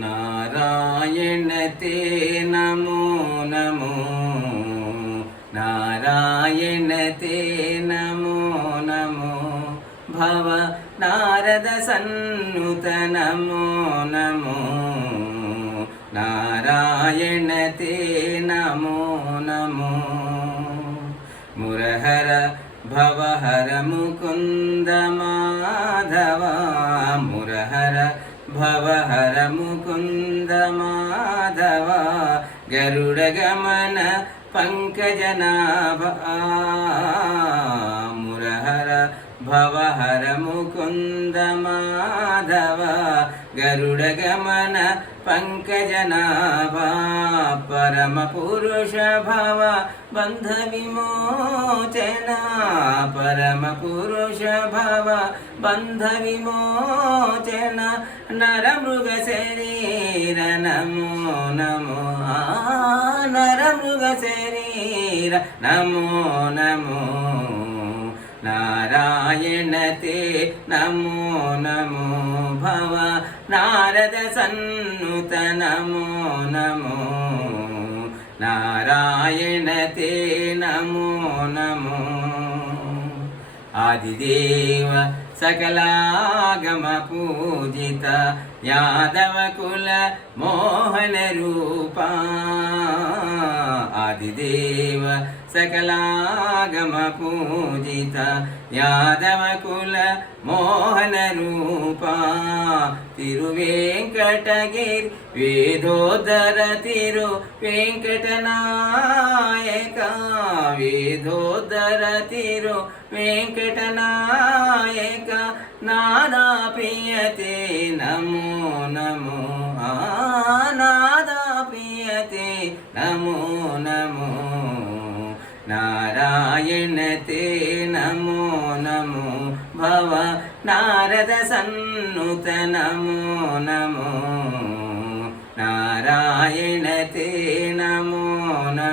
नारायण ते नमो नमो नारायण ते नमो नमो भव नारद सन्नुत नमो नमो नारायण ते नमो नमो मुरहर भवहर मुकुंद माधव मुरहर भवहर मुकुंद माधव गरुड़ गमन पंकजनाभ मुरहर भवहर मुकुंद माधव गरुड़ गमन पंकजनाभ परम पुरुष भव बंध विमोचन परम पुरुष भव बंध विमोचन नर मृग शरीर नमो नमो नर मृग शरीर नमो नमो नारायण ते नमो नमो भव नारद सन्नुत नमो नमो नारायण ते नमो नमो आदिदेव सकलागम पूजित यादव कुल मोहन रूपा आदिदेव सकलागम पूजित यादव कुल मोहन रूपा तिरुवेंकटगिरि वेदोदर तिरु वेंकटनायक वेदोदर तिरु वेंकटनायक नादा प्रियते नमो नमो नादा प्रियते नमो नमो नारायण ते नमो नमो भव नारद सन्नुत नमो नमो नारायण ते नमो नमो।